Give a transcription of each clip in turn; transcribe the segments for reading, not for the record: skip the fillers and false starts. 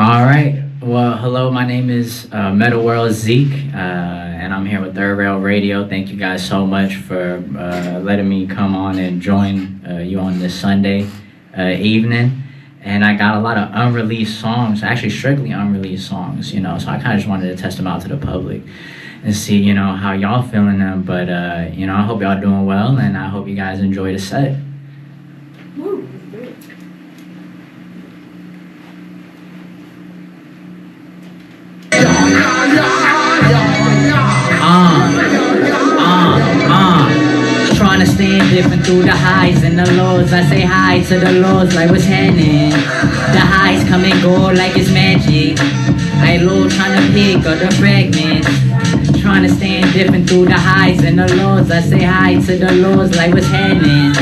All right. Well, hello. My name is MettaWorldZeke, and I'm here with Third Rail Radio. Thank you guys so much for letting me come on and join you on this Sunday evening. And I got a lot of unreleased songs, actually strictly unreleased songs, you know. So I kind of just wanted to test them out to the public and see, you know, how y'all feeling them. But you know, I hope y'all doing well, and I hope you guys enjoy the set. Woo. Trying to stand different through the highs and the lows. I say hi to the lows like what's happening. The highs come and go like it's magic. I low trying to pick up the fragments. Trying to stand different through the highs and the lows. I say hi to the lows like what's happening.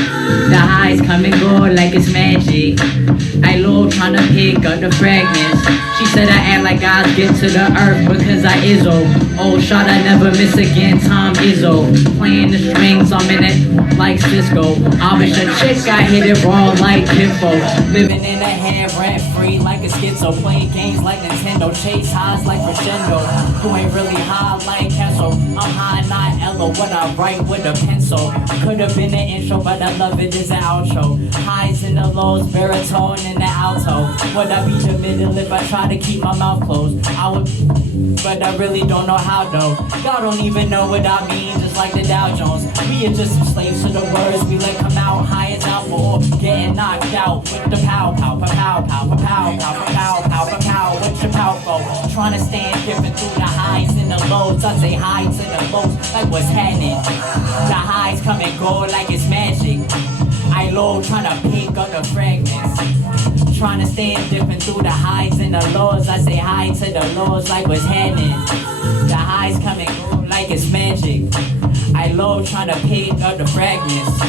The highs come and go like it's magic. I low trying to pick up the fragments. She said I act like I'll get to the earth because I Izzo. Oh, shot I never miss again, Tom Izzo. Playing the strings, I'm in it like Cisco. I wish a chick I hit it raw like Kifo. Living in a head rent free like a schizo. Playing games like Nintendo, chase highs like crescendo. Who ain't really high like Kenzo. I'm high, not Ella, what I write with a pencil. Could've been an intro, but I love it as an outro. Highs and the lows, baritone and the alto. Would I be the middle if I try to keep my mouth closed? I would, but I really don't know how though. Y'all don't even know what I mean, just like the Dow Jones. We are just some slaves to the words we let come out. High as out or getting knocked out with the pow pow, pow pow, pow pow, pow pow, pow pow. What's your pow for? Trying to stand different through the highs and the lows. I say hi to the lows like what's happening. The highs come and go like it's magic. I low trying to pick up the fragments. Trying to stand different through the highs and the lows. I say hi to the lows like what's happening. The highs come and go like it's magic. I low trying to pick up the fragments.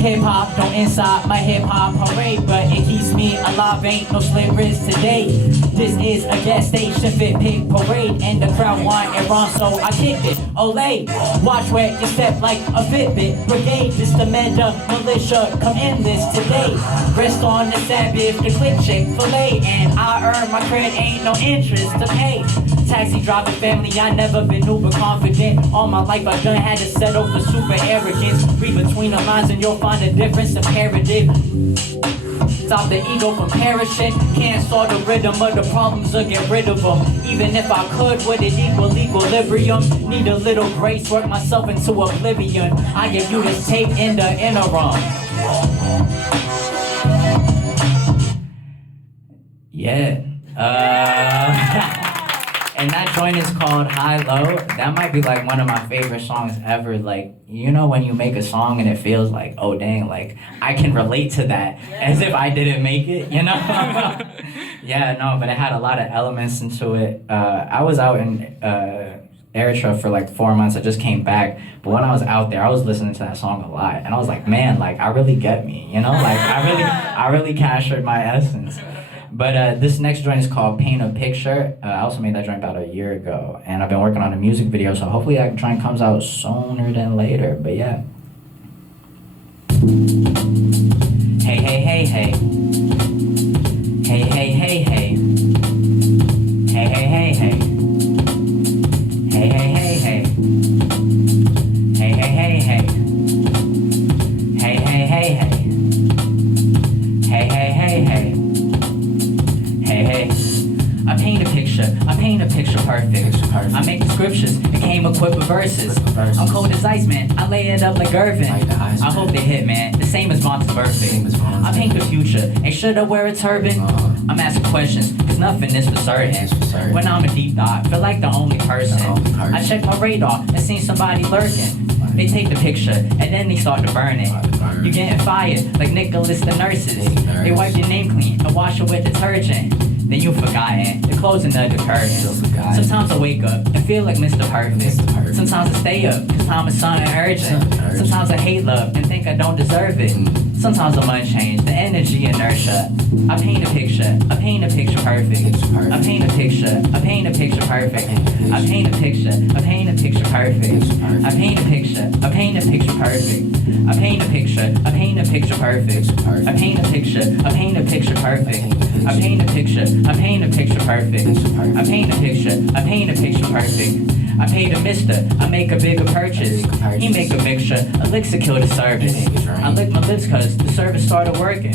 Hip hop don't inside my hip hop parade, but it keeps me alive. Ain't no slit wrist today. This is a gas station fit pick parade, and the crowd want it wrong, so I kick it. Olay, watch where you step like a Fitbit brigade. This the meta militia, come in this today. Rest on the Sabbath, the click Chick-fil-A, and I earn my credit, ain't no interest to pay. Taxi driving family, I never been uber confident. All my life I done had to settle for super arrogance. Read between the lines and you'll find a difference imperative. Stop the ego from perishing. Can't solve the rhythm of the problems or get rid of them. Even if I could, would it equal equilibrium? Need a little grace, work myself into oblivion. I give you this tape in the interim. Yeah. And that joint is called High Low. That might be like one of my favorite songs ever. Like, you know when you make a song and it feels like, oh dang, like I can relate to that as if I didn't make it, you know? Yeah, no, but it had a lot of elements into it. I was out in Eritrea for like 4 months. I just came back. But when I was out there, I was listening to that song a lot. And I was like, man, like I really get me, you know? Like I really captured my essence. But this next joint is called Paint a Picture. I also made that joint about a year ago. And I've been working on a music video, so hopefully that joint comes out sooner than later. But yeah. Hey, hey, hey, hey. Hey, hey, hey, hey. Hey, hey, hey, hey. Hey, hey, hey, hey. Hey, hey, hey, hey. Hey, hey, hey, hey. Hey, hey, hey, hey. Hey, hey, I paint a picture perfect. I make the scriptures, it came equipped with verses. I'm cold as ice, man, I lay it up like Irvin. I hope they hit, man, the same as Von's birthday. I paint the future, and should I wear a turban? I'm asking questions, cause nothing is for certain. When I'm in deep thought, feel like the only person. I check my radar and see somebody lurking. They take the picture, and then they start to burn it. You're getting fired, like Nicholas the nurses. They wipe your name clean and wash it with detergent. Then you forgotten, they're closing the curtain. Sometimes I wake up and feel like Mr. Perfect. Sometimes I stay up, cause time is something urgent. Sometimes I hate love and think I don't deserve it. Sometimes I'm unchanged, the energy inertia. I paint a picture perfect. I paint a picture perfect. I paint a picture perfect. I paint a picture perfect. I paint a picture perfect. I paint a picture perfect. I paint a picture perfect. I paint a picture perfect. I paint a picture perfect. I paint a picture perfect. I paint a picture perfect. I paint a picture perfect. I paid a mister, I make a bigger purchase. He make a mixture, elixir kill the service. I lick my lips cause the service started working.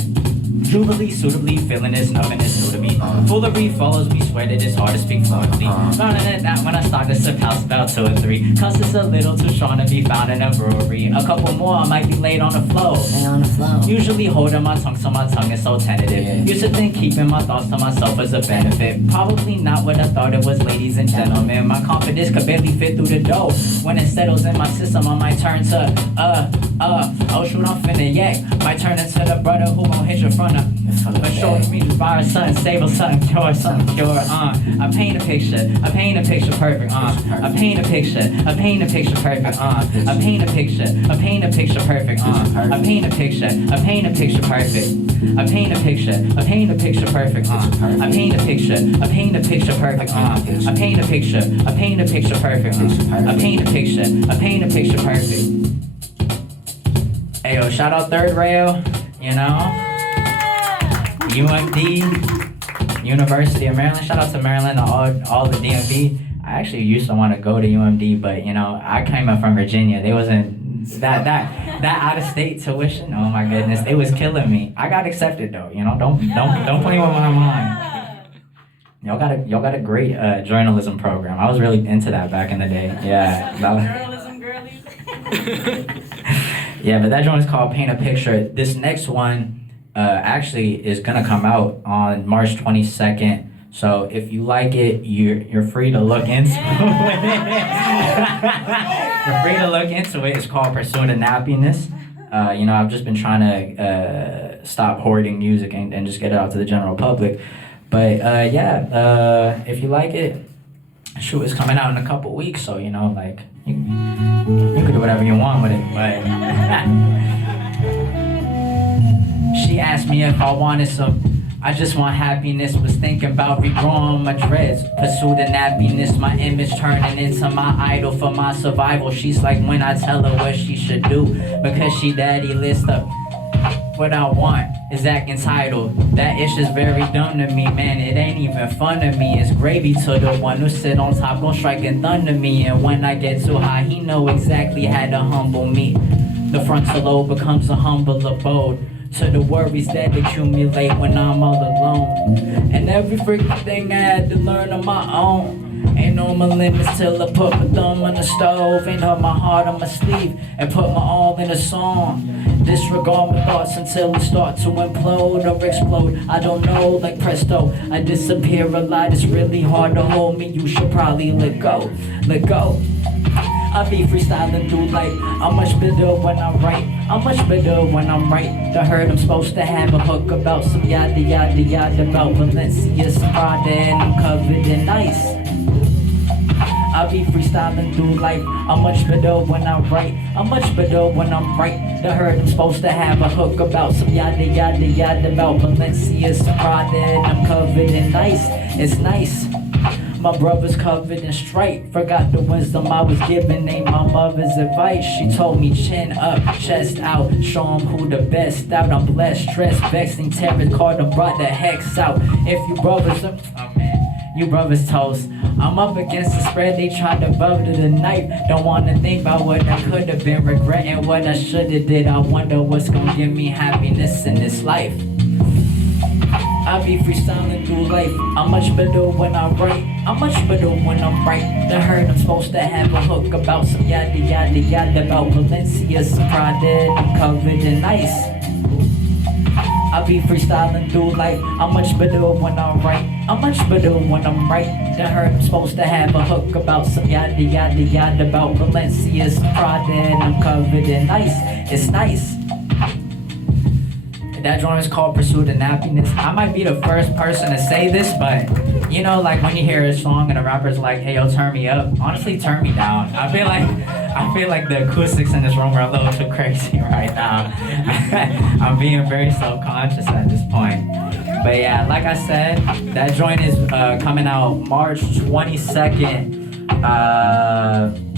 Jubilee, suitably, feeling this, nothing is new to me. Foolery follows me, swear that it's hard to speak fluently. Learning it that when I start to sip house about 2 or 3. Cause it's a little too strong to be found in a brewery. A couple more, I might be laid on the flow. Usually holding my tongue so my tongue is so tentative. Used to think keeping my thoughts to myself was a benefit. Probably not what I thought it was, ladies and gentlemen. My confidence could barely fit through the door. When it settles in my system, I might turn to, oh shoot, I'm finna yak. Might turn into the brother who gon' hit your front up. But show me the virus, something stable, something cure, I paint a picture perfect, I paint a picture perfect, I paint a picture perfect, I paint a picture perfect, I paint a picture perfect, I paint a picture perfect, I paint a picture perfect, I paint a picture perfect, I paint a picture perfect, I paint a picture perfect. Ayo, shout out Third Rail, you know. UMD, University of Maryland. Shout out to Maryland, all the DMV. I actually used to want to go to UMD, but you know, I came up from Virginia. They wasn't that out of state tuition. Oh my goodness, it was killing me. I got accepted though. You know, don't play with my mind. Y'all got a great journalism program. I was really into that back in the day. Yeah. Journalism girlies. Yeah, but that joint is called Paint a Picture. This next one. Actually is gonna come out on March 22nd. So if you like it, you're free to look into it. You're free to look into it. It's called Pursuing the Nappiness. You know, I've just been trying to stop hoarding music and just get it out to the general public. But yeah, if you like it, shoot, it's coming out in a couple weeks. So you know, like you can do whatever you want with it. But she asked me if I wanted some. I just want happiness. Was thinking about regrowing my dreads. Pursue the nappiness. My image turning into my idol for my survival. She's like when I tell her what she should do, because she daddy list up what I want is acting entitled. That ish is very dumb to me, man. It ain't even fun to me. It's gravy to the one who sit on top, gon' strike and thunder me. And when I get too high, he know exactly how to humble me. The frontal lobe becomes a humble abode to the worries that accumulate when I'm all alone. And every freaking thing I had to learn on my own. Ain't no my limits till I put my thumb on the stove. Ain't hurt my heart on my sleeve and put my all in a song. Disregard my thoughts until they start to implode or explode. I don't know, like presto, I disappear a lot. It's really hard to hold me. You should probably let go, let go. I be freestyling through life. I'm much better when I'm right. I'm much better when I'm right. The heard I'm supposed to have a hook about some yada yada yada about Valencia, some Prada, and I'm covered in ice. I be freestyling through life. I'm much better when I'm right. I'm much better when I'm right. The heard I'm supposed to have a hook about some yada yada yada about Valencia, some Prada, and I'm covered in ice. It's nice. My brother's covered in stripe. Forgot the wisdom I was given, ain't my mother's advice. She told me chin up, chest out, show 'em who the best out. I'm blessed, stressed, vexing, tarot card and brought the hex out. If you brothers are, oh man, you brothers toast. I'm up against the spread, they tried to butter the knife. Don't wanna think about what I could have been, regretting what I should've did. I wonder what's gonna give me happiness in this life. I be freestyling through life. I'm much better when I'm right. I'm much better when I'm right. The heard I'm supposed to have a hook about some yada yada yada about Valencia, some Prada, and I'm covered in ice. I be freestyling through life. I'm much better when I'm right. I'm much better when I'm right. The heard I'm supposed to have a hook about some yada yada yada about Valencia, some Prada, and I'm covered in ice. It's nice. That joint is called Pursuit of Nappiness. I might be the first person to say this, but you know, like when you hear a song and a rapper's like, hey yo, turn me up. Honestly, turn me down. I I feel like the acoustics in this room are a little too crazy right now. I'm being very self-conscious at this point. But yeah, like I said, that joint is coming out March 22nd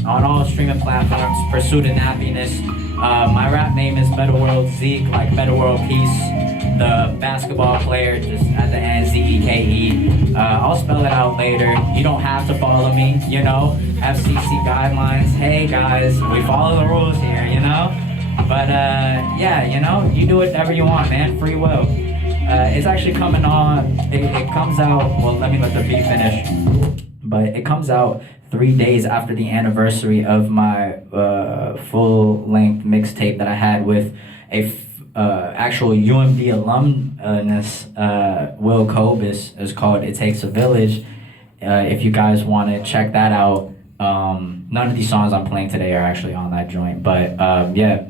on all streaming platforms. Pursuit of Happiness. My rap name is MettaWorldZeke, like Metta World Peace. The basketball player, just at the end, Z-E-K-E. I'll spell it out later. You don't have to follow me, you know. FCC guidelines. Hey guys, we follow the rules here, you know. But yeah, you know, you do whatever you want, man. Free will. It's actually coming on. It comes out. Well, let me let the beat finish. But it comes out 3 days after the anniversary of my full-length mixtape that I had with a actual UMD alumnus, Will Kobus. It's called It Takes a Village. If you guys want to check that out, none of these songs I'm playing today are actually on that joint, but yeah.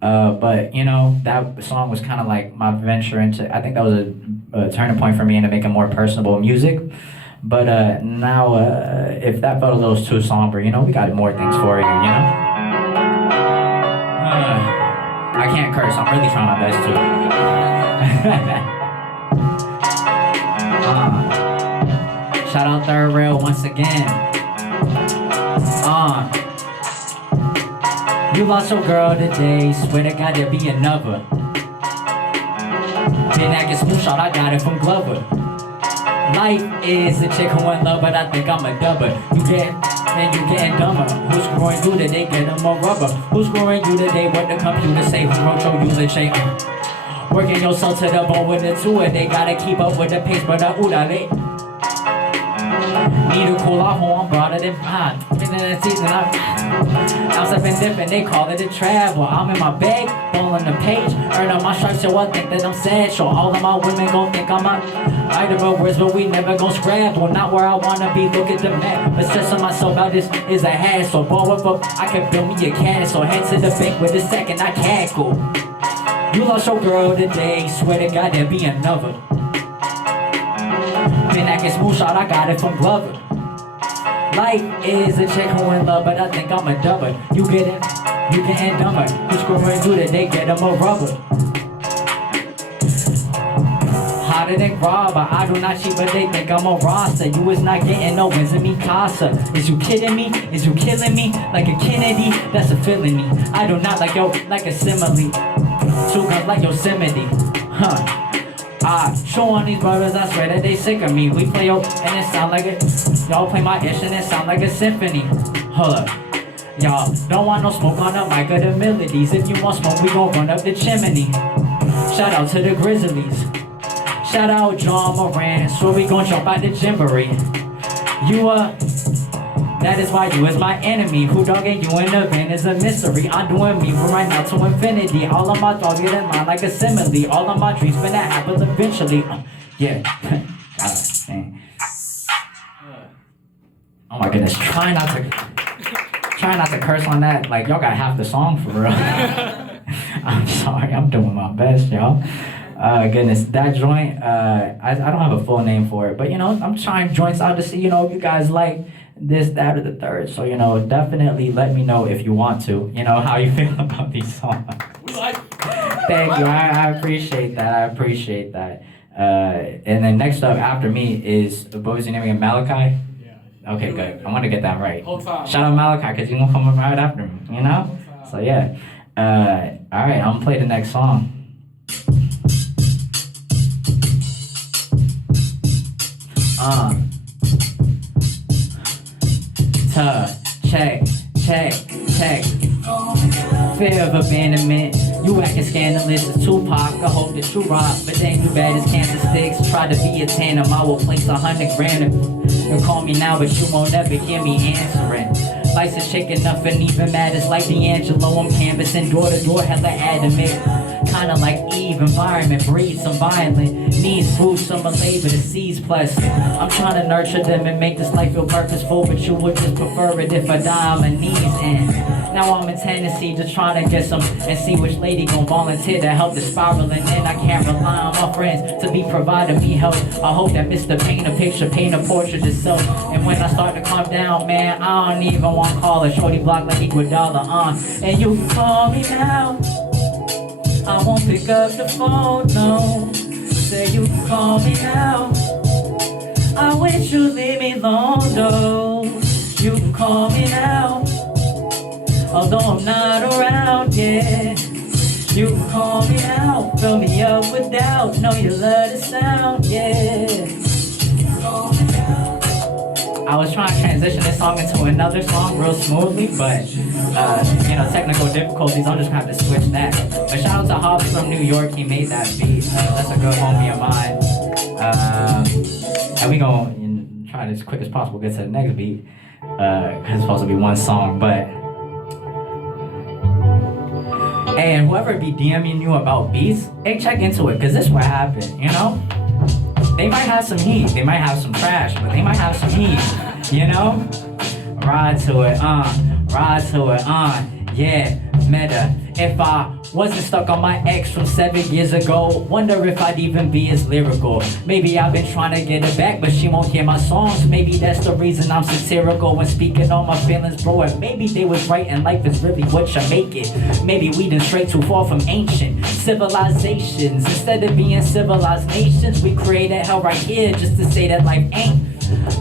But you know, that song was kind of like my venture into, I think that was a turning point for me into making more personable music. But now, if that felt a little too somber, you know, we got more things for you, you know? I can't curse, I'm really trying my best to. Shout out Third Rail once again. You lost your girl today, swear to God there'll be another. Been acting smooth shot, I got it from Glover. Life is a chick who in love, but I think I'm a dubber. You getting dumber. Who's screwing you today? Get them more rubber. Who's screwing you today? What the computer say? Who wrote your usage? Working yourself to the bone with the two, and they gotta keep up with the pace, but ooh, they need to cool off on broader than mine. I'm stepping different, they call it a travel. I'm in my bag, rolling the page, earn on my stripes, so I think that I'm sad. So all of my women gon' think I'm a writer of words, but we never gon' scrabble. Not where I wanna be, look at the map. But stressing myself out this is a hassle. Ball with up, I can build me a castle. Head to the bank with a second, I cackle. You lost your girl today, swear to God there'll be another. Been acting smooth shot, I got it from Glover. Life is a chick who in love, but I think I'm a dubber. You getting dumber. Who's screwing you today? Get them a rubber. Hotter than grabber, I do not cheat, but they think I'm a roster. You is not getting no wins in me casa. Is you kidding me? Is you killing me? Like a Kennedy? That's a felony. I do not like like a simile. Two guns like Yosemite. Huh. Show on these brothers, I swear that they sick of me. We play and it sound like it. Y'all play my ish and it sound like a symphony. Hold up. Y'all don't want no smoke on the mic of the melodies. If you want smoke, we gon' run up the chimney. Shout out to the Grizzlies. Shout out John Moran. Swear we gon' jump out the gymboree. That is why you is my enemy. Who dogging you in the van is a mystery. I'm doing me from right now to infinity. All of my thoughts get in line like a simile. All of my dreams finna happen eventually. Yeah. God dang. Oh my goodness. Try not to curse on that. Like y'all got half the song for real. I'm sorry. I'm doing my best, y'all. Goodness, that joint. I don't have a full name for it, but you know, I'm trying joints out to see, you know, if you guys like this, that, or the third. So, you know, definitely let me know if you want to, you know, how you feel about these songs. We like it. Thank you. I appreciate that. And then next up after me is, what was your name again? Malachi? Yeah. Okay, good. I want to get that right. Shout out Malachi, because you're going to come up right after me, you know? So, yeah. All right, I'm going to play the next song. Check. Fear of abandonment. You acting scandalous as Tupac. I hope that you rock, but then you bad as cancer sticks. Try to be a tandem, I will place 100 grand. You call me now, but you won't ever hear me answering. Life's a shaking up and even mad. It's like D'Angelo, I'm canvassing door to door, hella adamant. kinda like Eve, environment breeds some violent needs, food, summer labor, the seeds plus. I'm trying to nurture them and make this life feel purposeful, but you would just prefer it if I die on my knees. And now I'm in Tennessee just trying to get some and see which lady gon' volunteer to help the spiral. And then I can't rely on my friends to be providing me help. I hope that Mr. Paint a picture, paint a portrait itself. And when I start to calm down, man, I don't even want to call a shorty block like Iguodala, and you can call me now. I won't pick up the phone, no. Say you can call me now. I wish you'd leave me alone, though. You can call me now. Although I'm not around, yeah. You can call me now. Fill me up with doubt. Know you love the sound, yeah. Call me now. I was trying to transition this song into another song real smoothly, but you know, technical difficulties, I'm just gonna have to switch that. But shout out to Hobbs from New York, he made that beat. That's a good homie of mine. And we gonna try to, as quick as possible, get to the next beat, because it's supposed to be one song, but hey, and whoever be DMing you about beats, hey, check into it, because this is what happened, you know? They might have some heat, they might have some trash, but they might have some heat, you know? Ride to it, yeah, Meta. If I wasn't stuck on my ex from 7 years ago, wonder if I'd even be as lyrical. Maybe I've been trying to get her back, but she won't hear my songs. Maybe that's the reason I'm satirical when speaking on my feelings, bro. And maybe they was right and life is really what you make it. Maybe we done straight too far from ancient civilizations. Instead of being civilized nations, we created hell right here just to say that life ain't.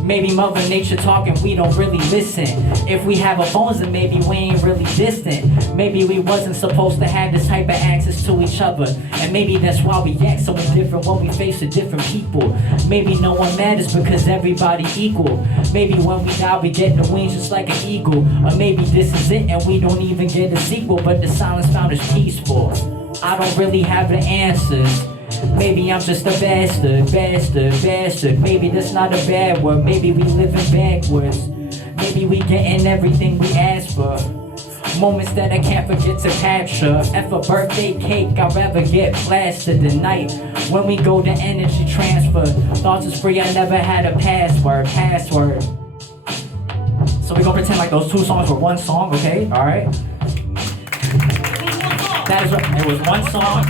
Maybe Mother Nature talking, we don't really listen. If we have our phones, then maybe we ain't really distant. Maybe we wasn't supposed to have this type of access to each other. And maybe that's why we act so different when we face with different people. Maybe no one matters because everybody equal. Maybe when we die, we get the wings just like an eagle. Or maybe this is it and we don't even get a sequel, but the silence found is peaceful. I don't really have the answers. Maybe I'm just a bastard. Maybe that's not a bad word. Maybe we living backwards. Maybe we getting everything we ask for. Moments that I can't forget to capture. If a birthday cake, I'd rather get blasted tonight. When we go to energy transfer, thoughts is free, I never had a password. So we gonna pretend like those two songs were one song, okay? Alright? That is right, it was one song.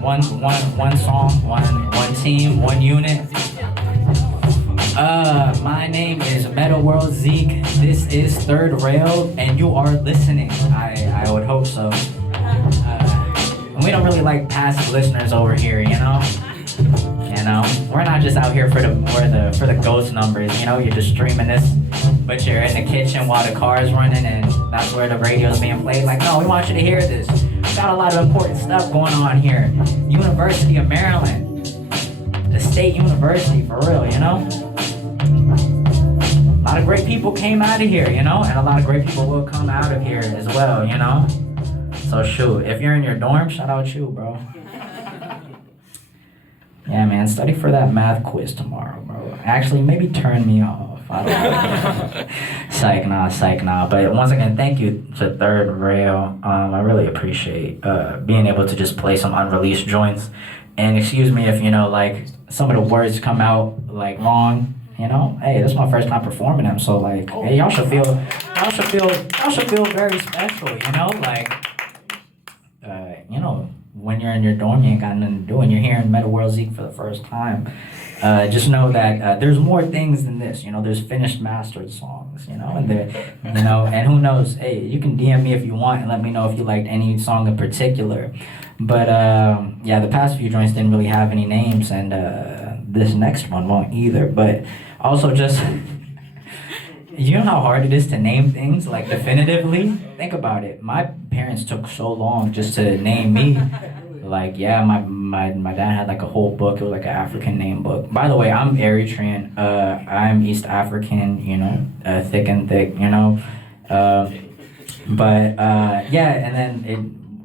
One song, one team, one unit. My name is MettaWorldZeke. This is Third Rail, and you are listening. I would hope so. And we don't really like passive listeners over here, you know. We're not just out here for the ghost numbers. You know, you're just streaming this, but you're in the kitchen while the car is running, and that's where the radio's being played. Like, no, we want you to hear this. Got a lot of important stuff going on here. University of Maryland, the State University, for real, you know? A lot of great people came out of here, you know? And a lot of great people will come out of here as well, you know? So shoot, if you're in your dorm, shout out you, bro. Yeah, man, study for that math quiz tomorrow, bro. Actually, maybe turn me off. I don't know. Psych nah. But once again, thank you to Third Rail. I really appreciate being able to just play some unreleased joints. And excuse me if, you know, like, some of the words come out, like, wrong. You know, hey, this is my first time performing them, so, like, hey, y'all should feel very special, you know? Like, you know, when you're in your dorm, you ain't got nothing to do, and you're hearing MettaWorldZeke for the first time. Just know that there's more things than this. You know, there's finished, mastered songs. You know, and who knows? Hey, you can DM me if you want and let me know if you liked any song in particular. But yeah, the past few joints didn't really have any names, and this next one won't either. But also, just you know how hard it is to name things like definitively. Think about it. My parents took so long just to name me. Like, yeah, my dad had like a whole book. It was like an African name book. By the way, I'm Eritrean. I'm East African, you know, thick and thick, you know. But yeah, and then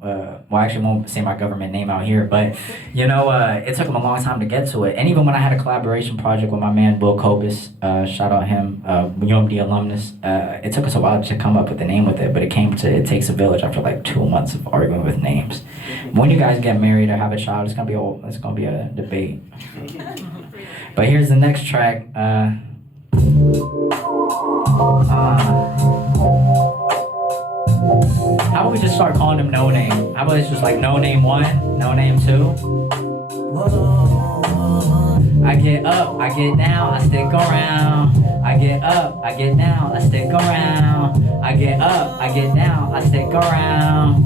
well, I actually won't say my government name out here, but, you know, it took him a long time to get to it. And even when I had a collaboration project with my man, Will Kobus, shout out him, UMD alumnus, it took us a while to come up with the name with it, but it takes a village after like 2 months of arguing with names. When you guys get married or have a child, it's gonna be a debate. But here's the next track. How about we just start calling him No Name? How about it's just like No Name 1, No Name 2? I get up, I get down, I stick around. I get up, I get down, I stick around. I get up, I get down, I stick around.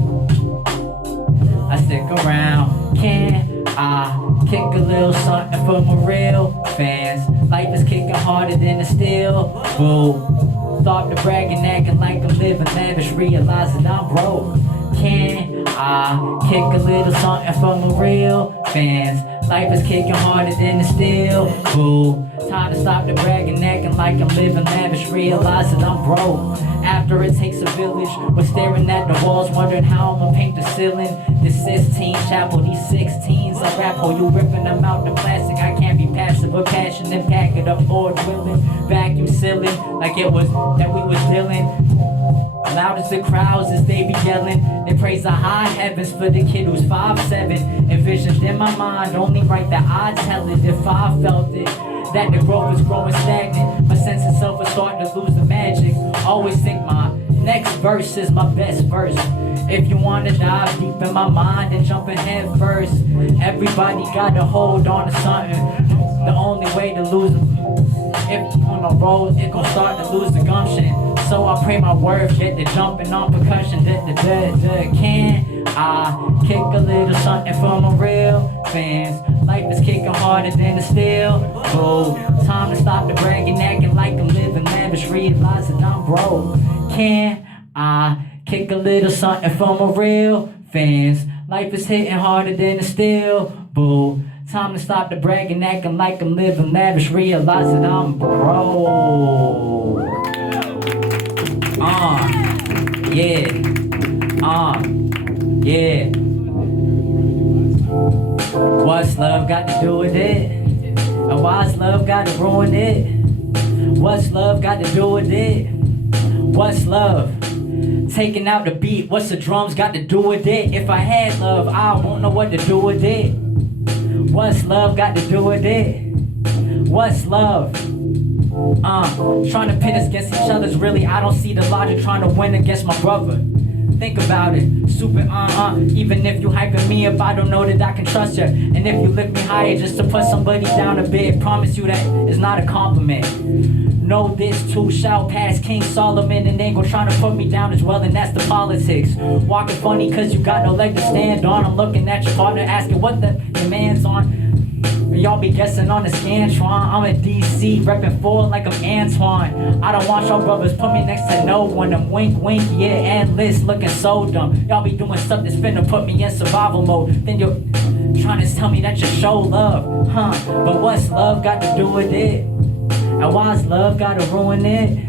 I stick around. Can I kick a little something for my real fans? Life is kicking harder than the steel. Boo. Thought to brag and acting like I'm living lavish, realizing I'm broke. Can I kick a little something for my real fans? Life is kicking harder than the steel. Boo. Time to stop the bragging, acting like I'm living lavish, realizing I'm broke. After it takes a village, we're staring at the walls, wondering how I'ma paint the ceiling. This 16 chapel, these 16s, I rap hole, you ripping them out the plastic. I can't be passive or passionate, pack it up or drilling. Vacuum sealing, like it was that we was dealing. Loud as the crowds as they be yelling. They praise the high heavens for the kid who's 5'7". Envisioned in my mind, only right that I tell it if I felt it. That the growth is growing stagnant. My sense of self is starting to lose the magic. Always think my next verse is my best verse. If you wanna dive deep in my mind and jump in head first, everybody gotta hold on to something. The only way to lose them. If you on the road, it gon' start to lose the gumption. So I pray my words get to jumping on percussion. Can I kick a little something for my real fans? Life is kicking harder than the steel. Boo. Time to stop the bragging, acting like I'm living lavish, realizing I'm broke. Can I kick a little something for my real fans? Life is hitting harder than the steel. Boo. Time to stop the bragging, acting like I'm living lavish, realizing I'm broke. Yeah. Yeah. What's love got to do with it? And why's love got to ruin it? What's love got to do with it? What's love? Taking out the beat, what's the drums got to do with it? If I had love, I won't know what to do with it. What's love got to do with it? What's love? Trying to pit us against each other's really, I don't see the logic trying to win against my brother. Think about it, super even if you hyping me up, I don't know that I can trust you. And if you lift me higher just to put somebody down a bit, promise you that is not a compliment. Know this too, shout past King Solomon, and they gon' trying to put me down as well, and that's the politics. Walking funny cause you got no leg to stand on. I'm looking at your partner asking what the man's on. Y'all be guessing on the Scantron. I'm in DC, reppin' forward like I'm Antoine. I don't want y'all brothers put me next to no one. I'm wink, yeah, endless, looking so dumb. Y'all be doing stuff that's finna put me in survival mode. Then you're trying to tell me that you show love, huh? But what's love got to do with it? And why's love gotta ruin it?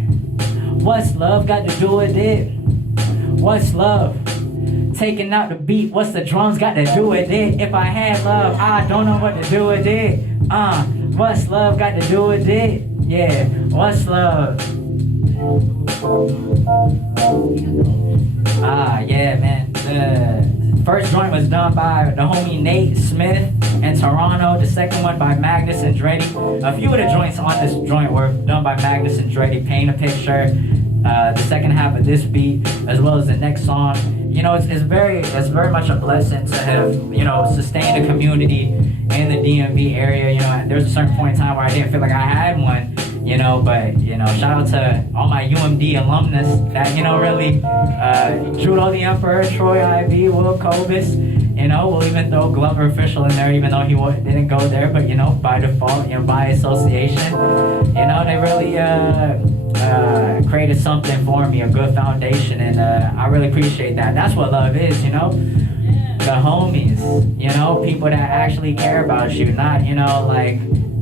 What's love got to do with it? What's love? Taking out the beat, what's the drums got to do with it? If I had love, I don't know what to do with it. What's love got to do with it? Yeah, what's love? Yeah, man. The first joint was done by the homie Nate Smith in Toronto. The second one by Magnus Andretti. A few of the joints on this joint were done by Magnus Andretti. Paint a Picture. The second half of this beat, as well as the next song. You know, it's very much a blessing to have, you know, sustained a community in the DMV area. You know, there's a certain point in time where I didn't feel like I had one, you know, but, you know, shout out to all my UMD alumnus that, you know, really, Judo the Emperor, Troy IV, Will Kobus, you know, we'll even throw Glover Official in there, even though he didn't go there, but, you know, by default, you know, by association, you know, they really, created something for me, a good foundation, and I really appreciate that. That's what love is, you know? The homies, you know, people that actually care about you, not, you know, like,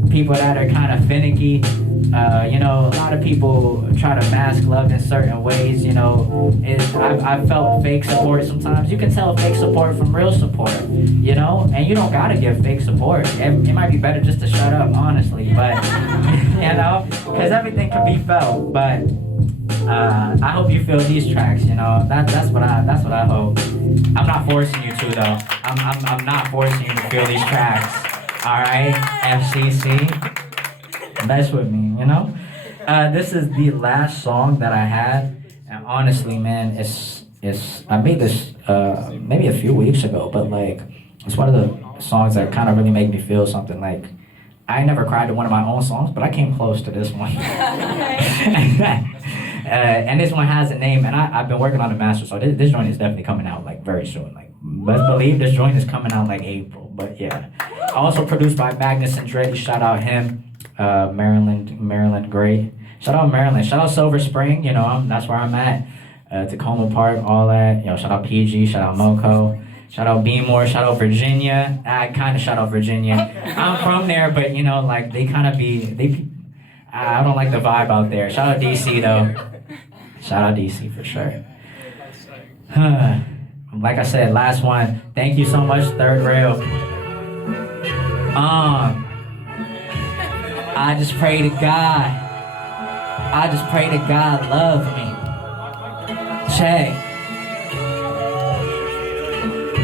people that are kind of finicky, You know, a lot of people try to mask love in certain ways. You know, I felt fake support sometimes. You can tell fake support from real support. You know, and you don't gotta give fake support. It might be better just to shut up, honestly. But you know, because everything can be felt. But I hope you feel these tracks. You know, that's what I hope. I'm not forcing you to though. I'm not forcing you to feel these tracks. All right, FCC. Mess with me, you know. This is the last song that I had, and honestly, man, it's I made this maybe a few weeks ago, but like it's one of the songs that kind of really made me feel something. Like I never cried to one of my own songs, but I came close to this one. And this one has a name, and I've been working on the master, so this joint is definitely coming out like very soon. Like best believe this joint is coming out like April, but yeah. Also produced by Magnus and Dre. Shout out him. Maryland, great. Shout out Maryland. Shout out Silver Spring. You know, that's where I'm at. Tacoma Park, all that. You know, shout out PG. Shout out Moco. Shout out Beemore. Shout out Virginia. I kind of shout out Virginia. I'm from there, but you know, like they kind of I don't like the vibe out there. Shout out DC though. Shout out DC for sure. Like I said, last one. Thank you so much, Third Rail. I just pray to God. I just pray to God love me. Check.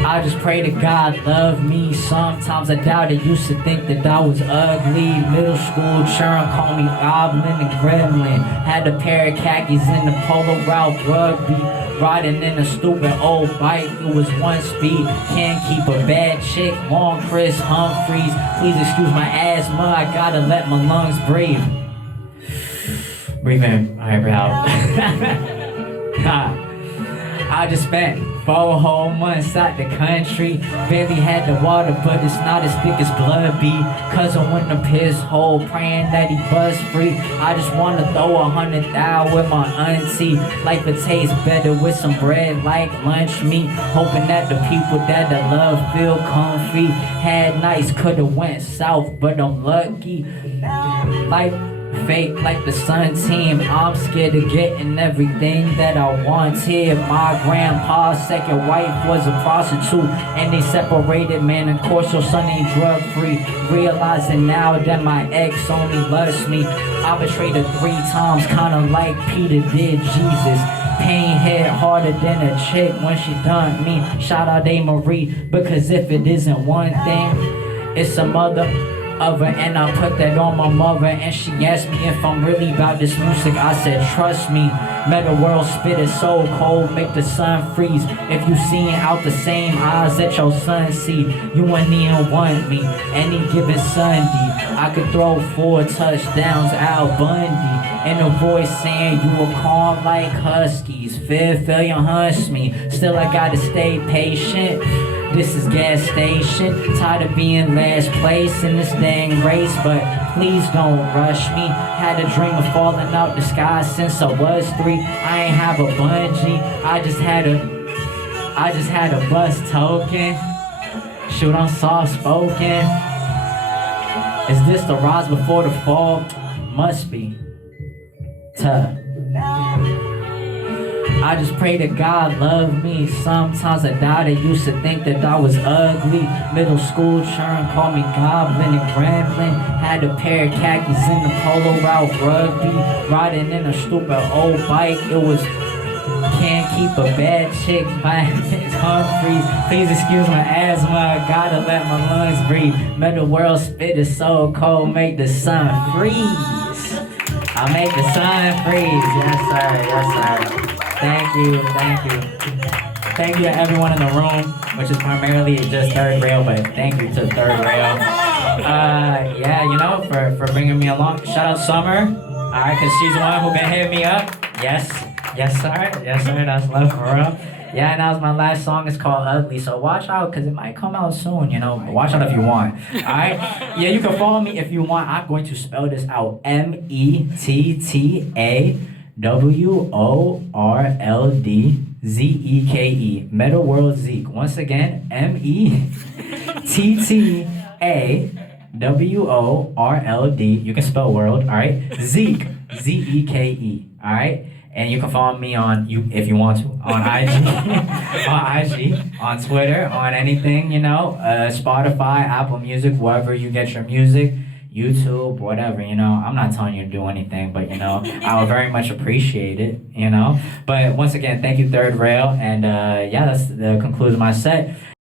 I just pray to God love me. Sometimes I doubted, used to think that I was ugly. Middle school churn, call me goblin and gremlin. Had a pair of khakis in the Polo Ralph rugby. Riding in a stupid old bike, it was one speed. Can't keep a bad chick, long Chris Humphreys. Please excuse my asthma, I gotta let my lungs breathe. Breathe in, breathe out. I just spent 4 whole months out the country. Barely had the water, but it's not as thick as blood be. Cause I went to piss hole, praying that he buzz free. I just wanna throw 100,000 with my auntie. Life would taste better with some bread like lunch meat. Hoping that the people that I love feel comfy. Had nights, coulda went south, but I'm lucky. Life fake like the Sun team. I'm scared of getting everything that I wanted. My grandpa's second wife was a prostitute, and they separated, man. Of course your son ain't drug free. Realizing now that my ex only loves me. I betrayed her 3 times, kinda like Peter did Jesus. Pain hit harder than a chick when she dumped me. Shout out A. Marie, because if it isn't one thing, it's a mother of her, and I put that on my mother, and she asked me if I'm really about this music. I said, trust me, MettaWorld spit is so cold, make the sun freeze. If you seeing out the same eyes that your son see, you wouldn't even want me. Any given Sunday, I could throw 4 touchdowns, Al Bundy, and a voice saying you were calm like huskies. Fear failure hunts me, still I gotta stay patient. This is gas station, tired of being last place in this dang race, but please don't rush me. Had a dream of falling out the sky since I was 3. I ain't have a bungee, I just had a bus token. Shoot, I'm soft spoken. Is this the rise before the fall? Must be. I just pray that God love me. Sometimes I doubted, used to think that I was ugly. Middle school churn, called me goblin and gremlin. Had a pair of khakis in the Polo Ralph rugby. Riding in a stupid old bike, it was can't keep a bad chick by his Humphreys. Please excuse my asthma, I gotta let my lungs breathe. MettaWorld spit is so cold, make the sun freeze. I make the sun freeze, yes sir, yes sir. Thank you. Thank you to everyone in the room, which is primarily just Third Rail, but thank you to Third Rail. Yeah, you know, for bringing me along. Shout out Summer, alright, cause she's the one who been hitting me up. Yes sir, that's love for real. Yeah, and that was my last song. It's called Ugly, so watch out, because it might come out soon, you know. Watch out if you want, alright? Yeah, you can follow me if you want. I'm going to spell this out. MettaWorldZeke. MettaWorldZeke. Once again, WORLD. You can spell world, all right? Zeke, ZEKE, all right? And you can follow me on if you want to on IG, on IG, on Twitter, on anything, Spotify, Apple Music, wherever you get your music, YouTube, whatever, I'm not telling you to do anything, but I would very much appreciate it, But once again, thank you, Third Rail, and that concludes my set.